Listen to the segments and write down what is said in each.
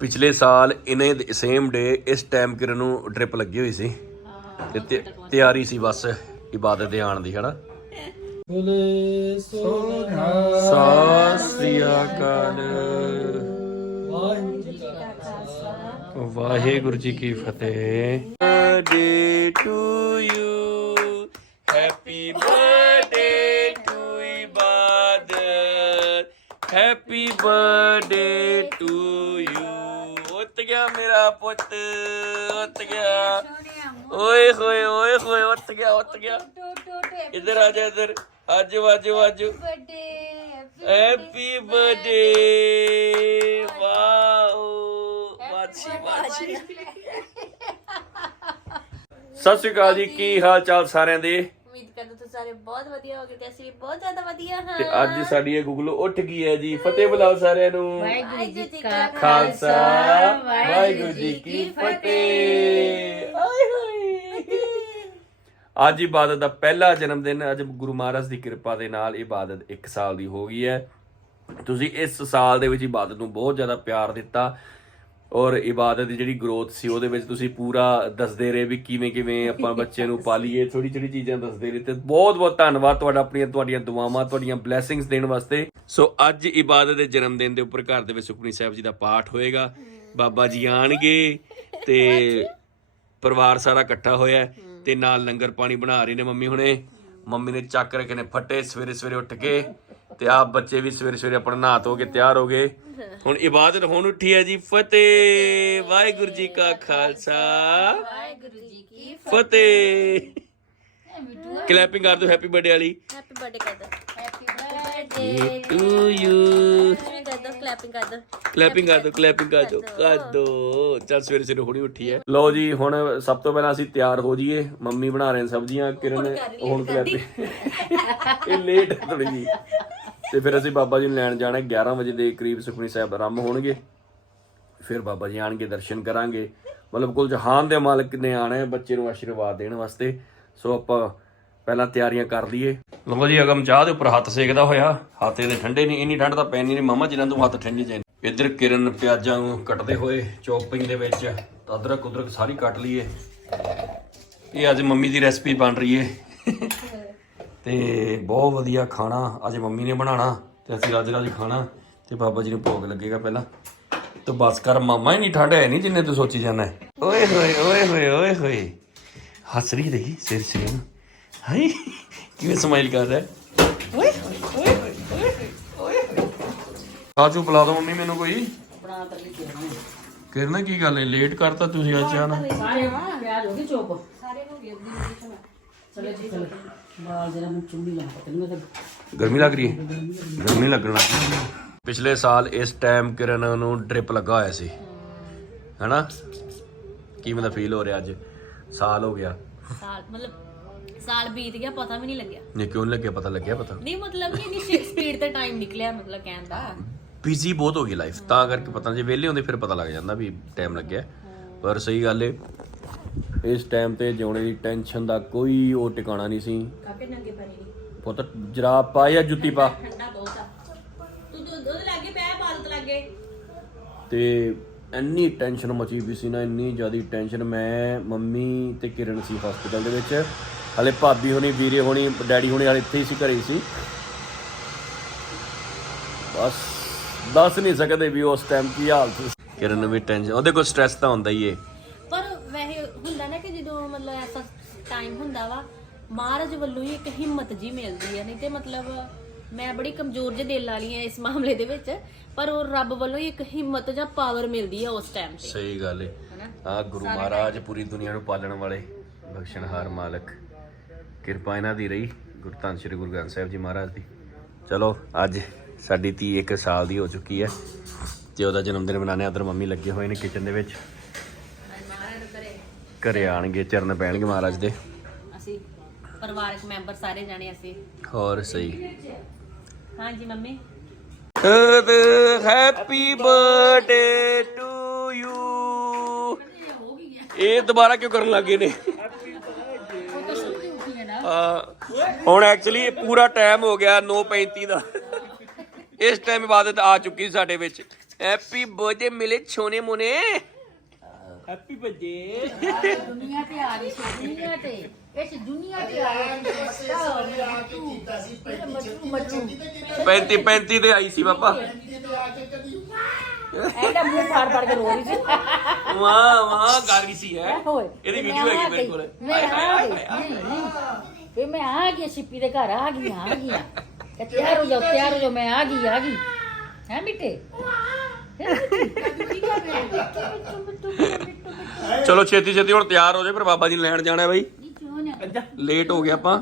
ਪਿਛਲੇ ਸਾਲ ਇਨੇ ਸੇਮ ਡੇ ਇਸ ਟਾਈਮ ਕਿਰਨ ਨੂੰ ਟ੍ਰਿਪ ਲੱਗੀ ਹੋਈ ਸੀ। ਤੇ ਤਿ- ਤਿਆਰੀ ਸੀ ਬਸ ਇਬਾਦਤ ਦੇ ਆਉਣ ਦੀ ਹਨਾ? ਬੋਲੇ ਸੋਨਾ। ਸਤਿ ਸ੍ਰੀ ਅਕਾਲ। ਵਾਹਿਗੁਰੂ ਜੀ ਕਾ ਖਾਲਸਾ। ਵਾਹਿਗੁਰੂ ਜੀ ਕੀ ਫਤਿਹ। Birthday to you happy birthday to Ibadat happy birthday to you ਗਿਆ ਮੇਰਾ ਪੁੱਤ ਉੱਤ ਗਿਆ। ਓਏ ਹੋਏ ਓਏ ਹੋਏ ਉੱਤ ਗਿਆ ਉੱਤ ਗਿਆ। ਇੱਧਰ ਆ ਜਾ ਇੱਧਰ। ਆਜੋ ਆਜੋ ਆਜੋ ਹੈਪੀ ਬਰਥਡੇ ਵਾਓ ਵਾਚੀ ਵਾਚੀ ਸਤਿ ਸ਼੍ਰੀ ਅਕਾਲ ਜੀ ਕੀ ਹਾਲ ਚਾਲ ਸਾਰਿਆਂ ਦੇ? ਉਮੀਦ ਕਰਦਾ ਸਾਰੇ ਬਹੁਤ ਵਧੀਆ ਹੋਗੇ ਤੇ ਅਸੀਂ ਵੀ ਬਹੁਤ ਜ਼ਿਆਦਾ ਵਧੀਆ ਹਾਂ। ਤੇ ਅੱਜ ਸਾਡੀ ਇਹ ਗੁਗਲ ਉੱਠ ਗਈ ਹੈ ਜੀ। ਫਤਿਹ ਬੁਲਾਓ ਸਾਰਿਆਂ ਨੂੰ। ਵਾਹਿਗੁਰੂ ਜੀ ਕਾ ਖਾਲਸਾ। ਵਾਹਿਗੁਰੂ ਜੀ ਕੀ ਫਤਿਹ। ਆਏ ਹਾਏ। ਅੱਜ ਇਬਾਦਤ ਦਾ ਪਹਿਲਾ ਜਨਮ ਦਿਨ। ਅੱਜ ਗੁਰੂ ਮਹਾਰਾਜ ਦੀ ਕਿਰਪਾ ਦੇ ਨਾਲ ਇਬਾਦਤ 1 ਸਾਲ ਦੀ ਹੋ ਗਈ ਹੈ। ਤੁਸੀਂ ਇਸ ਸਾਲ ਦੇ ਵਿੱਚ ਇਬਾਦਤ ਨੂੰ ਬਹੁਤ ਜ਼ਿਆਦਾ ਪਿਆਰ ਦਿੱਤਾ। ਔਰ ਇਬਾਦਤ ਦੀ ਜਿਹੜੀ ਗਰੋਥ ਸੀ, ਉਹਦੇ ਵਿੱਚ ਤੁਸੀਂ ਪੂਰਾ ਦੱਸਦੇ ਰਹੇ ਵੀ ਕਿਵੇਂ ਕਿਵੇਂ ਆਪਾਂ ਬੱਚੇ ਨੂੰ ਪਾਲੀਏ ਥੋੜੀ ਥੋੜੀ ਚੀਜ਼ਾਂ ਦੱਸਦੇ ਰਹੇ ਤੇ ਬਹੁਤ ਬਹੁਤ ਧੰਨਵਾਦ ਤੁਹਾਡਾ ਆਪਣੀਆਂ, ਤੁਹਾਡੀਆਂ ਦੁਆਵਾਂ, ਤੁਹਾਡੀਆਂ ਬਲੇਸਿੰਗਸ ਦੇਣ ਵਾਸਤੇ। ਸੋ ਅੱਜ ਇਬਾਦਤ ਦੇ ਜਨਮ ਦਿਨ ਦੇ ਉੱਪਰ ਘਰ ਦੇ ਵਿੱਚ ਸੁਖਮਨੀ ਸਾਹਿਬ ਜੀ ਦਾ ਪਾਠ ਹੋਏਗਾ। ਬਾਬਾ ਜੀ ਆਣਗੇ ਤੇ ਪਰਿਵਾਰ ਸਾਰਾ ਇਕੱਠਾ ਹੋਇਆ ਹੈ ਤੇ ਨਾਲ ਲੰਗਰ ਪਾਣੀ ਬਣਾ ਰਹੇ ਨੇ ਮੰਮੀ ਹੁਣੇ। ਮੰਮੀ ਨੇ ਚੱਕ ਰੱਖੇ ਨੇ ਫੱਟੇ ਸਵੇਰੇ ਸਵੇਰੇ ਉੱਠ ਕੇ ਤੇ ਆਪ ਬੱਚੇ ਵੀ ਸਵੇਰੇ ਸਵੇਰੇ ਆਪਣਾ ਨਹਾ ਧੋ ਕੇ ਤਿਆਰ ਹੋ ਗਏ। ਹੁਣ ਇਬਾਦਤ ਹੁਣ ਉੱਠੀ ਹੈ ਜੀ ਫਤਿਹ। ਵਾਹਿਗੁਰੂ ਜੀ ਕਾ ਖਾਲਸਾ। ਵਾਹਿਗੁਰੂ ਜੀ ਕੀ ਫਤਿਹ। ਕਲੈਪਿੰਗ ਕਰ ਦਿਓ ਹੈਪੀ ਬਰਥਡੇ ਵਾਲੀ। ਹੈਪੀ ਬਰਥਡੇ ਕਰ ਦੋ। ਕਿਵੇਂ ਕਰ ਦੋ ਕਲੈਪਿੰਗ ਕਰ ਦੋ ਕਲੈਪਿੰਗ ਕਰ ਕਲੈਪਿੰਗ ਦਿਓ ਚੱਲ ਸਵੇਰੇ ਸਵੇਰੇ ਹੁਣੀ ਉੱਠੀ ਹੈ ਲਓ ਜੀ ਹੁਣ ਸਭ ਤੋਂ ਪਹਿਲਾਂ ਅਸੀਂ ਤਿਆਰ ਹੋ ਜਾਈਏ। ਮੰਮੀ ਬਣਾ ਰਹੇ ਨੇ ਸਬਜ਼ੀਆਂ ਕਿਰਨ ਹੁਣ ਕਲੈਪਿੰਗ ਇਹ ਲੇਟ ਥੋੜੀ ਜੀ। ਤੇ ਫਿਰ ਅਸੀਂ ਬਾਬਾ ਜੀ ਨੂੰ ਲੈਣ ਜਾਣਾ 11 ਵਜੇ ਦੇ ਕਰੀਬ ਸੁਖਮਨੀ ਸਾਹਿਬ ਆਰੰਭ ਹੋਣਗੇ। ਫਿਰ ਬਾਬਾ ਜੀ ਆਣਗੇ ਦਰਸ਼ਨ ਕਰਾਂਗੇ। ਮਤਲਬ ਕੁਲ ਜਹਾਨ ਦੇ ਮਾਲਕ ਨੇ ਆਣਾ ਹੈ ਬੱਚੇ ਨੂੰ ਆਸ਼ੀਰਵਾਦ ਦੇਣ ਵਾਸਤੇ। ਸੋ ਆਪਾਂ ਪਹਿਲਾਂ ਤਿਆਰੀਆਂ ਕਰ ਲਈਏ। ਲਓ ਜੀ, ਅਗਮ ਚਾਹ ਦੇ ਉੱਪਰ ਹੱਥ ਸੇਕਦਾ ਹੋਇਆ। ਹੱਥ ਇਹਦੇ ਠੰਡੇ ਨਹੀਂ, ਇੰਨੀ ਠੰਡ ਤਾਂ ਪੈਣੀ ਨਹੀਂ। ਮਾਮਾ ਜਿਨ੍ਹਾਂ ਤੋਂ ਹੱਥ ਠੰਡੇ ਚਾਹੀਦੇ ਇੱਧਰ ਕਿਰਨ ਪਿਆਜ਼ਾਂ ਨੂੰ ਕੱਟਦੇ ਹੋਏ ਚੋਪਿੰਗ ਦੇ ਵਿੱਚ ਅਦਰਕ ਉਦਰਕ ਸਾਰੀ ਕੱਟ ਲਈਏ। ਇਹ ਅੱਜ ਮੰਮੀ ਦੀ ਰੈਸਪੀ ਬਣ ਰਹੀ ਹੈ ਤੇ ਬਹੁਤ ਵਧੀਆ ਖਾਣਾ ਅੱਜ ਮੰਮੀ ਨੇ ਬਣਾਉਣਾ ਤੇ ਅਸੀਂ ਰੱਜ ਰਾਜ ਖਾਣਾ ਤੇ ਬਾਬਾ ਜੀ ਨੂੰ ਭੋਗ ਲੱਗੇਗਾ ਪਹਿਲਾਂ। ਤੇ ਬਸ ਕਰ, ਮਾਮਾ ਹੀ ਨਹੀਂ ਠੰਡ ਹੈ ਨਹੀਂ ਜਿੰਨੇ ਤੂੰ ਸੋਚੀ ਜਾਂਦਾ ਹੈ। ਓਏ ਹੋਏ ਓਏ ਹੋਏ ਓਏ ਹੋਏ। ਹੱਸ ਰਹੀ ਰਹੀ ਸਿਰ ਸਿਰ। ਨੂੰ ਹਾਈ ਕਿਵੇਂ ਸਮਾਈਲ ਕਰ ਰਿਹਾ? ਓਏ ਓਏ ਓਏ ਓਏ ਆਜੂ ਬੁਲਾ ਦੋ ਮੰਮੀ ਮੈਨੂੰ ਕੋਈ ਬਣਾ ਤਾਂ ਕਿਹਾ ਕਿਰਨ ਕੀ ਗੱਲ ਹੈ? ਲੇਟ ਕਰਤਾ ਤੁਸੀਂ ਅੱਜ ਆਣਾ ਸਾਰੇ ਵਾਂ ਪਿਆਜ ਹੋ ਗਈ ਚੋਪ। ਸਾਰੇ ਹੋ ਗਏ ਚਲੇ ਜੀ ਚਲੇ। ਬਾਲ ਜਰਾ ਮੈਂ ਚੁੰਨੀ ਲਾ ਪਤਨੀ ਮੈਂ ਤਾਂ ਗਰਮੀ ਲੱਗ ਰਹੀ ਹੈ? ਗਰਮੀ ਲੱਗਣ ਲੱਗ ਪਿਛਲੇ ਸਾਲ ਇਸ ਟਾਈਮ ਕਿਰਨ ਨੂੰ ਡ੍ਰਿਪ ਲੱਗਾ ਹੋਇਆ ਸੀ। ਹੈਨਾ? ਕਿਵੇਂ ਦਾ ਫੀਲ ਹੋ ਰਿਹਾ ਅੱਜ? ਸਾਲ ਹੋ ਗਿਆ। ਸਾਲ ਮਤਲਬ ਸਾਲ ਬੀਤ ਗਿਆ ਪਤਾ ਵੀ ਨਹੀਂ ਲੱਗਿਆ। ਨਹੀਂ ਕਿਉਂ ਨੀ ਲੱਗਿਆ? ਪਤਾ ਲੱਗਿਆ ਪਤਾ। ਨਹੀਂ ਮਤਲਬ ਕਿ ਇੰਨੀ ਸਪੀਡ ਤੇ ਟਾਈਮ ਨਿਕਲਿਆ ਮਤਲਬ ਕਹਿਣ ਦਾ। ਬਿਜ਼ੀ ਬਹੁਤ ਹੋ ਗਈ ਲਾਈਫ ਤਾਂ ਕਰਕੇ ਪਤਾ ਨਹੀਂ ਜੇ ਵਿਹਲੇ ਹੁੰਦੇ ਫਿਰ ਪਤਾ ਲੱਗ ਜਾਂਦਾ ਵੀ ਟਾਈਮ ਲੱਗਿਆ। ਪਰ ਸਹੀ ਗੱਲ ਏ ਇਸ ਟਾਈਮ ਤੇ ਜਿਉਣੇ ਦੀ ਟੈਨਸ਼ਨ ਦਾ ਕੋਈ ਉਹ ਟਿਕਾਣਾ ਨਹੀਂ ਸੀ। ਕਾਕੇ ਨੰਗੇ ਪੈਰੀ ਪੁੱਤ ਜਰਾਬ ਪਾ ਜਾਂ ਜੁੱਤੀ ਪਾ? ਠੰਡਾ ਬਹੁਤ ਆ। ਤੂੰ ਦੁੱਧ ਉਹਦੇ ਲਾਗੇ ਪੈ ਬਾਦਤ ਲਾਗੇ। ਤੇ ਇੰਨੀ ਟੈਨਸ਼ਨ ਮਚੀ ਪਈ ਸੀ ਨਾ ਇੰਨੀ ਜ਼ਿਆਦੀ ਟੈਨਸ਼ਨ ਮੈਂ ਮੰਮੀ ਤੇ ਕਿਰਨ ਸੀ ਹਸਪੀਟਲ ਦੇ ਵਿੱਚ। ਹਲੇ ਭਾਬੀ ਹੋਣੀ ਵੀਰੇ ਹੋਣੀ ਡੈਡੀ ਹੋਣੀ ਵਾਲੇ ਇੱਥੇ ਹੀ ਸੀ ਘਰੇ ਸੀ। ਬਸ ਦੱਸ ਨਹੀਂ ਸਕਦੇ ਵੀ ਉਸ ਟਾਈਮ ਕੀ ਹਾਲ ਸੀ। ਕਿਰਨ ਨੂੰ ਵੀ ਟੈਨਸ਼ਨ ਉਹਦੇ ਕੋਲ ਸਟ੍ਰੈਸ ਤਾਂ ਹੁੰਦਾ ਹੀ ਏ। ਪਰ ਵੈਸੇ ਹੁੰਦਾ ਨਾ ਕਿ ਜਦੋਂ ਮਤਲਬ ਐਸਾ ਟਾਈਮ ਹੁੰਦਾ ਵਾ ਮਹਾਰਾਜ ਵੱਲੋਂ ਹੀ ਇੱਕ ਹਿੰਮਤ ਜੀ ਮਿਲਦੀ ਹੈ ਨਹੀਂ ਤੇ ਮਤਲਬ ਮੈਂ ਬੜੀ ਕਮਜ਼ੋਰ ਜਿਹੇ ਦਿਲ ਵਾਲੀ ਆ ਇਸ ਮਾਮਲੇ ਦੇ ਵਿੱਚ ਪਰ ਉਹ ਰੱਬ ਵੱਲੋਂ ਹੀ ਇੱਕ ਹਿੰਮਤ ਜਾਂ ਪਾਵਰ ਮਿਲਦੀ ਹੈ ਉਸ ਟਾਈਮ ਤੇ। ਸਹੀ ਗੱਲ ਏ। ਹਨਾ? ਆ ਗੁਰੂ ਮਹਾਰਾਜ ਪੂਰੀ ਦੁਨੀਆ ਨੂੰ ਪਾਲਣ ਵਾਲੇ ਬਖਸ਼ਣਹਾਰ ਮਾਲਕ। ਕਿਰਪਾ ਇਹਨਾਂ ਦੀ ਰਹੀ ਗੁਰੂ ਧੰਨ ਸ੍ਰੀ ਗੁਰੂ ਗ੍ਰੰਥ ਸਾਹਿਬ ਜੀ ਮਹਾਰਾਜ ਦੀ। ਚਲੋ ਅੱਜ ਸਾਡੀ ਧੀ ਇੱਕ ਸਾਲ ਦੀ ਹੋ ਚੁੱਕੀ ਹੈ ਤੇ ਉਹਦਾ ਜਨਮ ਦਿਨ ਮਨਾਣੇ ਅਦਰ ਮੰਮੀ ਲੱਗੇ ਹੋਏ ਨੇ ਕਿਚਨ ਦੇ ਵਿੱਚ। ਘਰੇ ਆਣਗੇ ਚਰਨ ਪੈਣਗੇ ਮਹਾਰਾਜ ਦੇ। ਅਸੀਂ ਪਰਿਵਾਰਕ ਮੈਂਬਰ ਸਾਰੇ ਜਾਣੇ ਅਸੀਂ। ਹੋਰ ਸਹੀ। ਹਾਂਜੀ mummy. Happy birthday to you. ਇਹ ਦੁਬਾਰਾ ਕਿਉਂ ਕਰਨ ਲੱਗੇ ਨੇ? ਹੁਣ ਐਕਚੁਅਲੀ ਪੂਰਾ ਟਾਈਮ ਹੋ ਗਿਆ 9:35 ਦਾ। ਇਸ ਟਾਈਮ ਇਬਾਦਤ ਆ ਚੁੱਕੀ ਸਾਡੇ ਵਿੱਚ। ਹੈਪੀ ਬਰਥਡੇ ਮਿਲੇ ਛੋਨੇ ਮੋਨੇ। ਹੈਪੀ ਬਰਥਡੇ ਦੁਨੀਆ ਤੇ ਆ ਰਹੀ ਸੀ ਦੁਨੀਆ ਤੇ। ਇਸ ਦੁਨੀਆ ਤੇ ਆ ਰਹੀ ਸੀ। 35 35 ਤੇ ਆਈ ਸੀ ਪਾਪਾ। ਐਡਾ ਮੂੰਹ ਫਾੜ ਫਾੜ ਕੇ ਰੋ ਰਹੀ ਸੀ। ਵਾਹ ਵਾਹ ਰਹੀ ਸੀ ਹੈ? ਇਹਦੀ ਵੀਡੀਓ ਹੈਗੀ ਮੇਰੇ ਕੋਲ। ਨਹੀਂ ਵੀ ਮੈਂ ਆ ਗਈ ਸਿੱਪੀ ਦੇ ਘਰ ਆ ਗਈ ਆ ਗਈ ਤੇ ਤਿਆਰ ਹੋ ਜਾਓ ਤਿਆਰ ਹੋ ਜਾਓ ਮੈਂ ਆ ਗਈ ਆ ਗਈ। ਹੈ ਮਿੱਟੇ ਚਲੋ ਛੇਤੀ ਛੇਤੀ ਹੁਣ ਤਿਆਰ ਹੋ ਜਾਓ ਫਿਰ ਬਾਬਾ ਜੀ ਨੂੰ ਲੈਣ ਜਾਣਾ ਹੈ ਬਾਈ ਲੇਟ ਹੋ ਗਿਆ ਆਪਾਂ।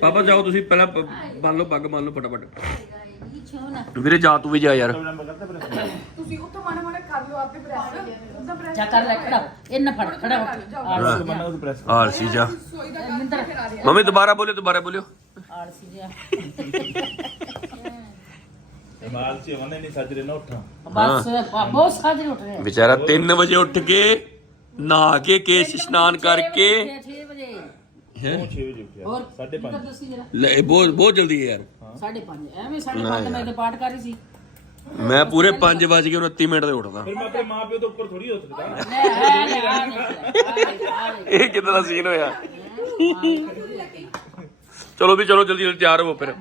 ਪਾਪਾ ਜਾਓ ਤੁਸੀਂ ਪਹਿਲਾਂ ਪ- ਬੰਨ ਲਓ ਪੱਗ ਬੰਨ ਲਓ ਫਟਾਫਟ। ਵੀਰੇ ਜਾ ਤੂੰ ਵੀ ਜਾ ਯਾਰ। ਜਾ ਕਰ ਲੈ ਖੜਾ ਹੋ। ਇਹ ਨਾ ਫੜ ਖੜਾ ਹੋ। ਆਲਸੀ ਜਾ ਆਲਸੀ ਜਾ। ਮਿੰਦਰ ਮੰਮੀ ਦੁਬਾਰਾ ਬੋਲਿਓ ਦੁਬਾਰਾ ਬੋਲਿਓ। ਆਲਸੀ ਜਾ। ਮਾਲ ਚ ਮਨੇ ਨਹੀਂ ਸੱਜਰੇ ਨਾ ਉੱਠਾਂ ਬਸ ਬਹੁਤ ਸਾਜਰੇ ਉੱਠ ਰਹੇ ਵਿਚਾਰਾ 3 ਵਜੇ ਉੱਠ ਕੇ ਨਹਾ ਕੇ ਕੇਸ਼ ਇਸ਼ਨਾਨ ਕਰਕੇ 6 ਵਜੇ। ਹੈਂ? 6 ਵਜੇ ਉੱਠਿਆ। ਹੋਰ ਸਾਢੇ ਪੰਜ। ਮਿੰਦਰ ਦੱਸੀ ਜਰਾ? ਲੈ ਬਹੁਤ ਬਹੁਤ ਜਲਦੀ ਹੈ ਯਾਰ। 5:30 ਐਵੇਂ 5:30 ਮੈਂ ਤੇ ਪਾਠ ਕਰ ਰਹੀ ਸੀ। ਮੈਂ ਪੂਰੇ 5 ਵਜ ਕੇ 29 ਮਿੰਟ ਤੇ ਉੱਠਦਾ। ਫਿਰ ਮੈਂ ਆਪਣੇ ਮਾਂ ਪਿਓ ਤੋਂ ਉੱਪਰ ਥੋੜੀ ਉੱਠ ਸਕਦਾ। ਇਹ ਕਿਦਾਂ ਦਾ ਸੀਨ ਹੋਇਆ? ਚਲੋ ਵੀ ਚਲੋ ਜਲਦੀ ਜਲਦੀ ਤਿਆਰ ਹੋਵੋ ਫਿਰ।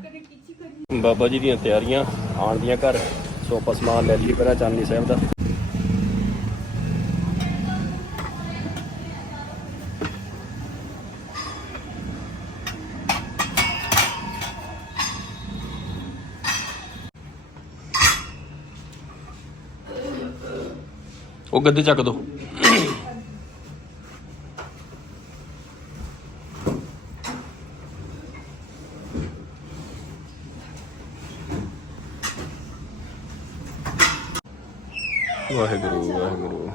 ਬਾਬਾ ਜੀ ਦੀਆਂ ਤਿਆਰੀਆਂ ਆਉਣ ਦੀਆਂ ਘਰ। ਸੋ ਆਪਾਂ ਸਮਾਨ ਲੈ ਲਈਏ ਪਹਿਲਾਂ ਚਾਂਦਨੀ ਸਾਹਿਬ ਦਾ। ਉਹ ਗੱਦੇ ਚੱਕ ਦੋ। ਵਾਹਿਗੁਰੂ ਵਾਹਿਗੁਰੂ।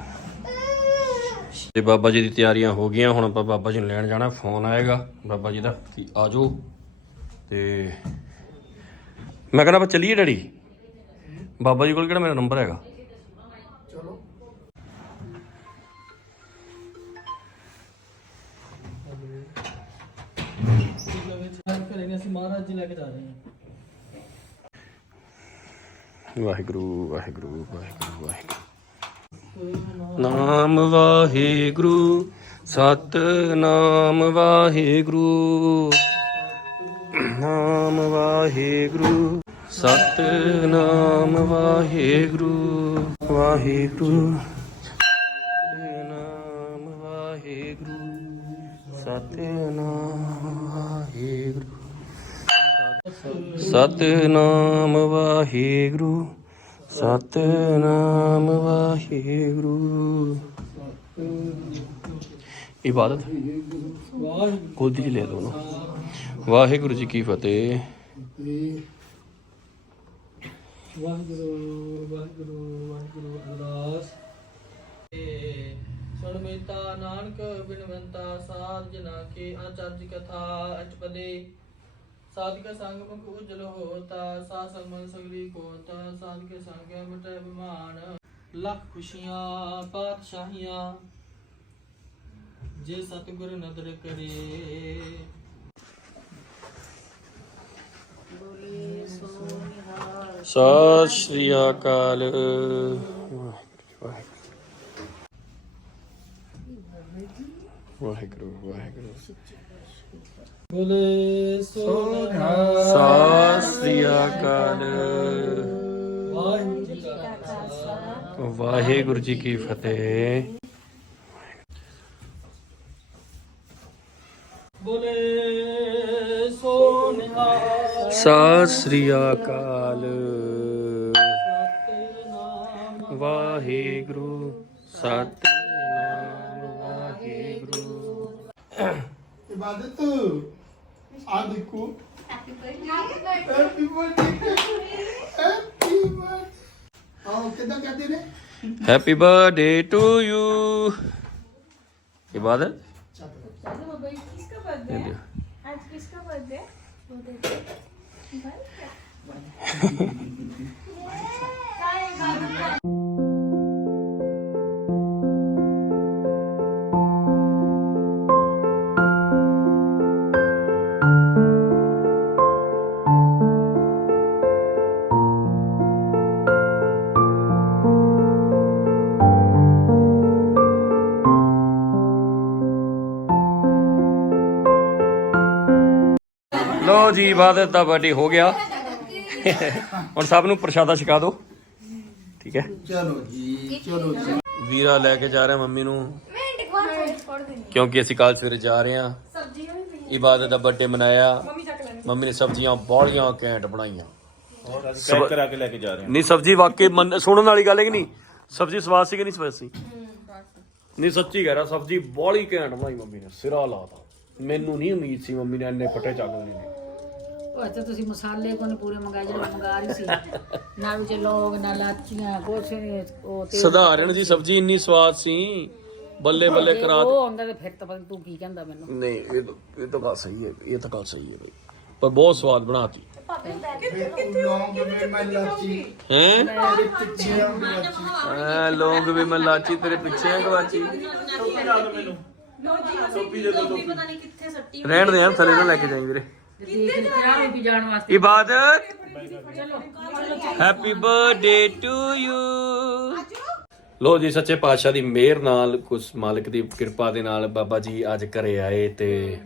ਤੇ ਬਾਬਾ ਜੀ ਦੀ ਤਿਆਰੀਆਂ ਹੋ ਗਈਆਂ, ਹੁਣ ਆਪਾਂ ਬਾਬਾ ਜੀ ਨੂੰ ਲੈਣ ਜਾਣਾ, ਫੋਨ ਆਏਗਾ। ਬਾਬਾ ਜੀ ਦਾ ਕਿ ਆ ਜਾਓ ਤੇ ਮੈਂ ਕਹਿੰਦਾ ਆਪਾਂ ਚੱਲੀਏ ਡੈਡੀ। ਬਾਬਾ ਜੀ ਕੋਲ ਕਿਹੜਾ ਮੇਰਾ ਨੰਬਰ ਹੈਗਾ? ਵਾਹਿਗੁਰੂ ਵਾਹਿਗੁਰੂ ਵਾਹਿਗੁਰੂ ਵਾਹਿਗੁਰੂ। ਨਾਮ ਵਾਹਿਗੁਰੂ ਸਤਨਾਮ ਵਾਹਿਗੁਰੂ। ਨਾਮ ਵਾਹਿਗੁਰੂ ਸਤਨਾਮ ਵਾਹਿਗੁਰੂ। ਵਾਹਿਗੁਰੂ। ਨਾਮ ਵਾਹਿਗੁਰੂ ਸਤਨਾਮ ਵਾਹਿਗੁਰੂ ਸਤਨਾਮ ਵਾਹਿਗੁਰੂ ਸਤਨਾਮ ਵਾਹਿਗੁਰੂ। ਇਬਾਦਤ। ਗੋਦੀ 'ਚ ਲੈ ਦੋ ਨਾ ਵਾਹਿਗੁਰੂ ਜੀ ਕੀ ਫਤਿਹ। ਵਾਹਿਗੁਰੂ ਵਾਹਿਗੁਰੂ ਵਾਹਿਗੁਰੂ ਅਰਦਾਸ। ਸੁਣ ਮੇਤਾ ਨਾਨਕ ਬਿਨਵੰਤਾ ਸਾਧ ਜਨਾ ਕੇ ਆਚਾਰਜ ਕਥਾ ਅਟਪਦੇ ਸਾਧਕ ਸੰਗ ਮੁਖ ਉਜਲ ਹੋਤਾ ਸਾ ਸਲਮਨ ਸਗਲੀ ਕੋਤਾ ਸਾਧਕ ਸੰਗ ਮਟੈ ਬਿਮਾਨ ਲੱਖ ਖੁਸ਼ੀਆਂ ਪਾਤਸ਼ਾਹੀਆਂ ਜੇ ਸਤਿਗੁਰ ਨਦਰ ਕਰੇ ਸਤਿ ਸ਼੍ਰੀ ਅਕਾਲ ਵਾਹਿਗੁਰੂ ਵਾਹਿਗੁਰੂ ਬੋਲੇ ਸੋ ਸਤਿ ਸ਼੍ਰੀ ਅਕਾਲ ਵਾਹਿਗੁਰੂ ਜੀ ਕਾ ਖਾਲਸਾ ਵਾਹਿਗੁਰੂ ਜੀ ਕੀ ਫਤਿਹ ਬੋਲੇ ਸੋ ਨਿਹਾਲ ਸਤਿ ਸ਼੍ਰੀ ਅਕਾਲ ਸਤਨਾਮ ਵਾਹਿਗੁਰੂ ਸਤਨਾਮ ਵਾਹਿਗੁਰੂ ਇਬਾਦਤ Adiku. Happy birthday. Happy birthday. Happy birthday. Happy birthday. Happy birthday oh, to you. ये बात है? चलो बाबा किसका बर्थडे? आज किसका बर्थडे? बर्थडे? बर्थडे? ਜੀ ਇਬਾਦਤ ਦਾ ਬਰਥਡੇ ਹੋ ਗਿਆ। ਹੁਣ ਸਭ ਨੂੰ ਪ੍ਰਸ਼ਾਦਾ ਛਕਾ ਦਿਓ। ਠੀਕ ਹੈ। ਚਲੋ ਜੀ ਚਲੋ ਜੀ। ਵੀਰਾ ਲੈ ਕੇ ਜਾ ਰਿਹਾ ਮੰਮੀ ਨੂੰ। ਕਿਉਂਕਿ ਅਸੀਂ ਕੱਲ ਸਵੇਰੇ ਜਾ ਰਹੇ ਹਾਂ। ਇਬਾਦਤ ਦਾ ਬਰਥਡੇ ਮਨਾਇਆ। ਮੰਮੀ ਨੇ ਸਬਜ਼ੀਆਂ ਬੋਲੀਆਂ ਘੈਂਟ ਬਣਾਈਆਂ। ਹੋਰ ਅੱਜ ਪੈਕ ਕਰਾ ਕੇ ਲੈ ਕੇ ਜਾ ਰਹੇ ਨਹੀਂ ਸਬਜ਼ੀ ਵਾਕਈ ਸੁਣਨ ਵਾਲੀ ਗੱਲ ਹੈ ਕਿ ਨਹੀਂ? ਸਬਜ਼ੀ ਸਵਾਦ ਸੀ ਕਿ ਨਹੀਂ ਸਵਾਦ ਸੀ? ਨਹੀਂ ਸੱਚੀ ਕਹਿ ਰਿਹਾ ਸਬਜ਼ੀ ਬੋਲੀ ਘੈਂਟ ਬਣਾਈ ਮੰਮੀ ਨੇ ਸਿਰਾ ਲਾਤਾ। ਮੈਨੂੰ ਨਹੀਂ ਉਮੀਦ ਸੀ ਮੰਮੀ ਨੇ ਇੰਨੇ ਪੱਟੇ ਚੱਕ ਦੇਣੇ ਨੇ। ਉਹ ਤੇ ਤੁਸੀਂ ਮਸਾਲੇ ਕੋਨੇ ਪੂਰੇ ਮੰਗਾਏ ਜਿਹੜੇ ਮੰਗਾ ਰਹੀ ਸੀ। ਨਾ ਵਿੱਚ ਲੋਗ ਨਾ ਲਾਚੀਆਂ ਕੁਛ ਉਹ ਤੇ ਸਧਾਰਨ ਜੀ ਸਬਜ਼ੀ ਇੰਨੀ ਸਵਾਦ ਸੀ ਬੱਲੇ ਬੱਲੇ ਕਰਾ ਉਹ ਆਉਂਦਾ ਤੇ ਫਿਰ ਤਾਂ ਪਤਾ ਤੂੰ ਕੀ ਕਹਿੰਦਾ ਮੈਨੂੰ। ਨਹੀਂ ਇਹ ਤਾਂ ਇਹ ਤਾਂ ਗੱਲ ਸਹੀ ਹੈ ਇਹ ਤਾਂ ਗੱਲ ਸਹੀ ਹੈ ਬਈ। ਪਰ ਬਹੁਤ ਸਵਾਦ ਬਣਾਤੀ। ਲੌਂਗ ਮੇ ਮੈਂ ਲਾਚੀ ਹੈ ਪਿੱਛੇ ਲੋਗ ਵੀ ਮੈਂ ਲਾਚੀ ਤੇਰੇ ਪਿੱਛੇ ਆ ਗਵਾਚੀ। ਪਤਾ ਨਹੀਂ ਕਿੱਥੇ ਸੱਟੀ ਰਹਿਣ ਦੇ ਯਾਰ ਥੱਲੇ ਨਾ ਲੈ ਕੇ ਜਾਈਂ ਵੀਰੇ। Ibadat happy birthday to you ਲੋ ਜੀ ਸੱਚੇ ਪਾਤਸ਼ਾਹ ਦੀ ਮਿਹਰ ਨਾਲ ਕੁਝ ਮਾਲਕ ਦੀ ਕਿਰਪਾ ਦੇ ਨਾਲ ਬਾਬਾ ਜੀ ਅੱਜ ਘਰੇ ਆਏ ਤੇ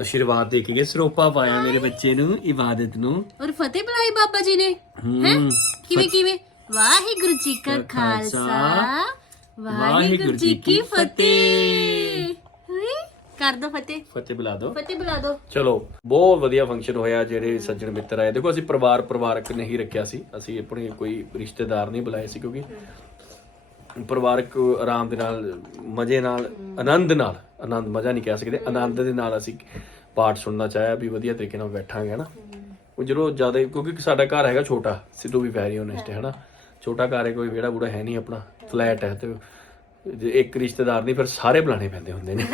ਆਸ਼ੀਰਵਾਦ ਦੇ ਕੇ ਗਏ। ਸਰੋਪਾ ਪਾਇਆ ਮੇਰੇ ਬੱਚੇ ਨੂੰ ਇਬਾਦਤ ਨੂੰ। ਔਰ ਫਤਿਹ ਬੁਲਾਈ ਬਾਬਾ ਜੀ ਨੇ। ਹੈ। ਕਿਵੇਂ ਕਿਵੇਂ? ਵਾਹਿਗੁਰੂ ਜੀ ਕਾ ਖਾਲਸਾ। ਵਾਹਿਗੁਰੂ ਜੀ ਕੀ ਫਤਿਹ। ਹੋਈ ਕਰ ਦੋ ਫਤਿਹ। ਫਤਿਹ ਬੁਲਾ ਦਿਓ ਫਤਿਹ ਬੁਲਾ ਦੋ। ਚਲੋ ਬਹੁਤ ਵਧੀਆ ਫੰਕਸ਼ਨ ਹੋਇਆ ਜਿਹੜੇ ਸੱਜਣ ਮਿੱਤਰ ਆਏ। ਦੇਖੋ ਅਸੀਂ ਪਰਿਵਾਰ ਪਰਿਵਾਰਕ ਨਹੀਂ ਰੱਖਿਆ ਸੀ। ਅਸੀਂ ਆਪਣੇ ਕੋਈ ਰਿਸ਼ਤੇਦਾਰ ਨਹੀਂ ਬੁਲਾਏ ਸੀ ਕਿਉਂਕਿ ਪਰਿਵਾਰਕ ਆਰਾਮ ਦੇ ਨਾਲ ਮਜ਼ੇ ਨਾਲ ਆਨੰਦ ਨਾਲ ਆਨੰਦ ਮਜ਼ਾ ਨਹੀਂ ਕਹਿ ਸਕਦੇ। ਆਨੰਦ ਦੇ ਨਾਲ ਅਸੀਂ ਪਾਠ ਸੁਣਨਾ ਚਾਹਿਆ ਵੀ ਵਧੀਆ ਤਰੀਕੇ ਨਾਲ ਬੈਠਾਂਗੇ ਹਨਾ? ਉਹ ਜਦੋਂ ਜ਼ਿਆਦਾ ਕਿਉਂਕਿ ਸਾਡਾ ਘਰ ਹੈਗਾ ਛੋਟਾ ਸਿੱਧੂ ਵੀ ਵੈਰੀ ਓਨੈਸਟ ਹੈ ਹਨਾ? ਛੋਟਾ ਘਰ ਹੈ ਕੋਈ ਵਿਹੜਾ ਬੂੜਾ ਹੈ ਨਹੀਂ ਆਪਣਾ ਫਲੈਟ ਹੈ ਤੇ ਜੇ ਇੱਕ ਰਿਸ਼ਤੇਦਾਰ ਨਹੀਂ ਫਿਰ ਸਾਰੇ ਬੁਲਾਣੇ ਪੈਂਦੇ ਹੁੰਦੇ ਨੇ।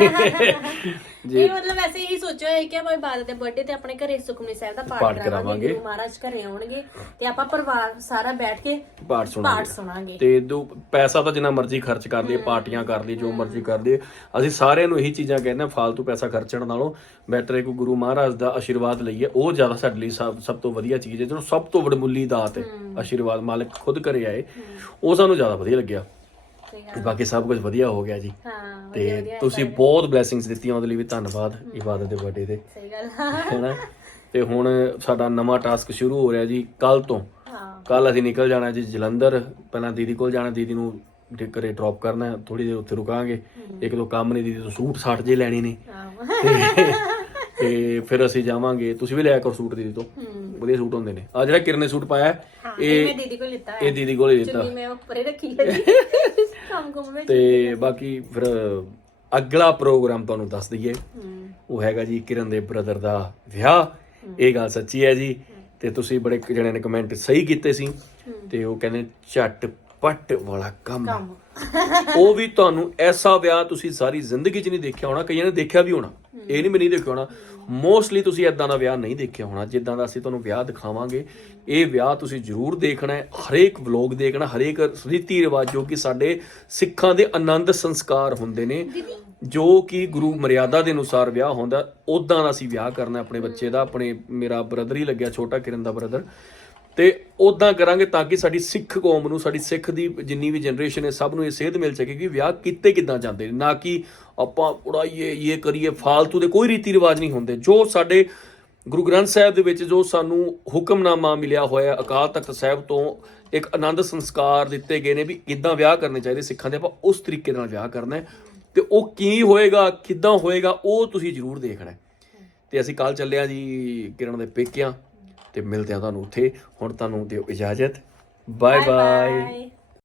ਜੇ ਇਹ ਮਤਲਬ ਵੈਸੇ ਹੀ ਸੋਚਿਆ ਹੈ ਕਿ ਆਪਾਂ ਇਬਾਦਤ ਦੇ ਬਰਥਡੇ ਤੇ ਆਪਣੇ ਘਰੇ ਸੁਖਮਨੀ ਸਾਹਿਬ ਦਾ ਪਾਠ ਪਾਠ ਕਰਾਵਾਂਗੇ। ਗੁਰੂ ਮਹਾਰਾਜ ਘਰੇ ਆਉਣਗੇ ਤੇ ਆਪਾਂ ਪਰਿਵਾਰ ਸਾਰਾ ਬੈਠ ਕੇ ਪਾਠ ਸੁਣਾਂਗੇ। ਪਾਠ ਸੁਣਾਂਗੇ। ਤੇ ਦੋ ਪੈਸਾ ਤਾਂ ਜਿੰਨਾ ਮਰਜ਼ੀ ਖਰਚ ਕਰ ਲਈਏ ਪਾਰਟੀਆਂ ਕਰ ਲਈਏ ਜੋ ਮਰਜ਼ੀ ਕਰ ਲਈਏ। ਅਸੀਂ ਸਾਰਿਆਂ ਨੂੰ ਇਹੀ ਚੀਜ਼ਾਂ ਕਹਿੰਦੇ ਫालतू ਪੈਸਾ ਖਰਚਣ ਨਾਲੋਂ ਬੈਟਰ ਹੈ ਗੁਰੂ ਮਹਾਰਾਜ ਦਾ ਆਸ਼ੀਰਵਾਦ ਲਈਏ। ਉਹ ਜ਼ਿਆਦਾ ਸਾਡੇ ਲਈ ਸਭ ਸਭ ਤੋਂ ਵਧੀਆ ਚੀਜ਼ ਹੈ ਜਿਹਨੂੰ ਸਭ ਤੋਂ ਵਡਮੁੱਲੀ ਦਾਤ ਹੈ ਆਸ਼ੀਰਵਾਦ। ਮਾਲਕ ਖੁਦ ਘਰੇ ਆਏ। ਉਹ ਸਾਨੂੰ ਜ਼ਿਆਦਾ ਵਧੀਆ ਲੱਗਿਆ। ਤੇ ਬਾਕੀ ਸਭ ਕੁਝ ਵਧੀਆ ਹੋ ਗਿਆ ਜੀ। ਹਾਂ ਤੇ ਤੁਸੀਂ ਬਹੁਤ ਬਲੇਸਿੰਗਸ ਦਿੱਤੀਆਂ ਉਹਦੇ ਲਈ ਵੀ ਧੰਨਵਾਦ ਇਬਾਦਤ ਦੇ ਬਰਥਡੇ ਤੇ। ਸਹੀ ਗੱਲ ਹੈਨਾ? ਤੇ ਹੁਣ ਸਾਡਾ ਨਵਾਂ ਟਾਸਕ ਸ਼ੁਰੂ ਹੋ ਰਿਹਾ ਜੀ ਕੱਲ ਤੋਂ। ਹਾਂ। ਕੱਲ ਅਸੀਂ ਨਿਕਲ ਜਾਣਾ ਜੀ ਜਲੰਧਰ। ਪਹਿਲਾਂ ਦੀਦੀ ਕੋਲ ਜਾਣਾ ਦੀਦੀ ਨੂੰ ਡੇ- ਘਰੇ ਡ੍ਰੌਪ ਕਰਨਾ ਥੋੜੀ ਦੇਰ ਉੱਥੇ ਰੁਕਾਂਗੇ। ਇੱਕ ਦੋ ਕੰਮ ਨੇ ਦੀਦੀ ਤੋਂ ਸੂਟ ਸਾਟ ਜੇ ਲੈਣੇ ਨੇ। ਤੇ- ਤੇ ਫਿਰ ਅਸੀਂ ਜਾਵਾਂਗੇ। ਤੁਸੀਂ ਵੀ ਲਿਆ ਕਰੋ ਸੂਟ ਦੀਦੀ ਤੋਂ। ਵਧੀਆ ਸੂਟ ਹੁੰਦੇ ਨੇ। ਆ ਜਿਹੜਾ ਕਿਰਨੇ ਸੂਟ ਪਾਇਆ ਹੈ, ਇਹ ਇਹ ਮੈਂ ਦੀਦੀ ਕੋਲ ਲਿੱਤਾ ਇਹ ਦੀਦੀ ਕੋਲ ਹੀ ਦਿੱਤਾ ਚੁੰਨੀ ਮੈਂ ਉੱਪਰੇ ਰੱਖੀ ਹੈ ਜੀ। ਕੰਮ ਕੁਮ ਵਿੱਚ ਤੇ ਬਾਕੀ ਫਿਰ ਅਗਲਾ ਪ੍ਰੋਗਰਾਮ ਤੁਹਾਨੂੰ ਦੱਸ ਦਈਏ। ਉਹ ਹੈਗਾ ਜੀ ਕਿਰਨ ਦੇ ਬ੍ਰਦਰ ਦਾ ਵਿਆਹ। ਇਹ ਗੱਲ ਸੱਚੀ ਹੈ ਜੀ। ਤੇ ਤੁਸੀਂ ਬੜੇ ਜਣਿਆਂ ਨੇ ਕਮੈਂਟ ਸਹੀ ਕੀਤੇ ਸੀ। ਤੇ ਉਹ ਕਹਿੰਦੇ ਝਟ ਪੱਟ ਵਾਲਾ ਕੰਮ। ਉਹ ਵੀ ਤੁਹਾਨੂੰ ਐਸਾ ਵਿਆਹ ਤੁਸੀਂ ਸਾਰੀ ਜ਼ਿੰਦਗੀ 'ਚ ਨਹੀਂ ਦੇਖਿਆ ਹੋਣਾ ਕਈਆਂ ਨੇ ਦੇਖਿਆ ਵੀ ਹੋਣਾ। ਇਹ ਨਹੀਂ ਵੀ ਨਹੀਂ ਦੇਖਿਆ ਹੋਣਾ। ਮੋਸਟਲੀ ਤੁਸੀਂ ਐਦਾਂ ਦਾ ਵਿਆਹ ਨਹੀਂ ਦੇਖਿਆ ਹੋਣਾ। ਜਿੱਦਾਂ ਦਾ ਅਸੀਂ ਤੁਹਾਨੂੰ ਵਿਆਹ ਦਿਖਾਵਾਂਗੇ, ਇਹ ਵਿਆਹ ਤੁਸੀਂ ਜ਼ਰੂਰ ਦੇਖਣਾ ਹੈ। ਹਰੇਕ ਵਲੌਗ ਦੇਖਣਾ, ਹਰੇਕ ਰੀਤੀ ਰਿਵਾਜ ਜੋ ਕਿ ਸਾਡੇ ਸਿੱਖਾਂ ਦੇ ਆਨੰਦ ਸੰਸਕਾਰ ਹੁੰਦੇ ਨੇ, ਜੋ ਕਿ ਗੁਰੂ ਮਰਿਆਦਾ ਦੇ ਅਨੁਸਾਰ ਵਿਆਹ ਹੁੰਦਾ ਉਦਾਂ ਦਾ ਅਸੀਂ ਵਿਆਹ ਕਰਨਾ ਆਪਣੇ ਬੱਚੇ ਦਾ, ਆਪਣੇ ਮੇਰਾ ਬ੍ਰਦਰ ਹੀ ਲੱਗਿਆ, ਛੋਟਾ ਕਿਰਨ ਦਾ ਬ੍ਰਦਰ ਤੇ ਉਦਾਂ ਕਰਾਂਗੇ ਤਾਂ ਕਿ ਸਾਡੀ ਸਿੱਖ ਕੌਮ ਨੂੰ ਸਾਡੀ ਸਿੱਖ ਦੀ ਜਿੰਨੀ ਵੀ ਜਨਰੇਸ਼ਨ ਹੈ ਸਭ ਨੂੰ ਇਹ ਸੇਧ ਮਿਲ ਸਕੇ ਕਿ ਵਿਆਹ ਕਿਤੇ ਕਿੱਦਾਂ ਜਾਂਦੇ ਨੇ। ਨਾ ਕਿ ਆਪਾਂ ਉਡਾਈਏ ਇਹ ਕਰੀਏ ਫਾਲਤੂ ਦੇ ਕੋਈ ਰੀਤੀ ਰਿਵਾਜ ਨਹੀਂ ਹੁੰਦੇ। ਜੋ ਸਾਡੇ ਗੁਰੂ ਗ੍ਰੰਥ ਸਾਹਿਬ ਦੇ ਵਿੱਚ ਜੋ ਸਾਨੂੰ ਹੁਕਮਨਾਮਾ ਮਿਲਿਆ ਹੋਇਆ ਹੈ, ਅਕਾਲ ਤਖਤ ਸਾਹਿਬ ਤੋਂ ਇੱਕ ਆਨੰਦ ਸੰਸਕਾਰ ਦਿੱਤੇ ਗਏ ਨੇ ਵੀ ਕਿੱਦਾਂ ਵਿਆਹ ਕਰਨੇ ਚਾਹੀਦੇ ਸਿੱਖਾਂ ਦੇ ਆਪਾਂ ਉਸ ਤਰੀਕੇ ਨਾਲ ਵਿਆਹ ਕਰਨਾ ਹੈ। ਤੇ ਉਹ ਕੀ ਹੋਏਗਾ ਕਿੱਦਾਂ ਹੋਏਗਾ ਉਹ ਤੁਸੀਂ ਜ਼ਰੂਰ ਦੇਖਣਾ ਹੈ। ਤੇ ਅਸੀਂ ਕੱਲ ਚੱਲਿਆ ਜੀ ਕਿਰਨ ਦੇ ਪੇਕਿਆਂ। ਤੇ ਮਿਲਦੇ ਆ ਤੁਹਾਨੂੰ ਉੱਥੇ। ਹੁਣ ਤੁਹਾਨੂੰ ਦਿਓ ਇਜਾਜ਼ਤ। Bye bye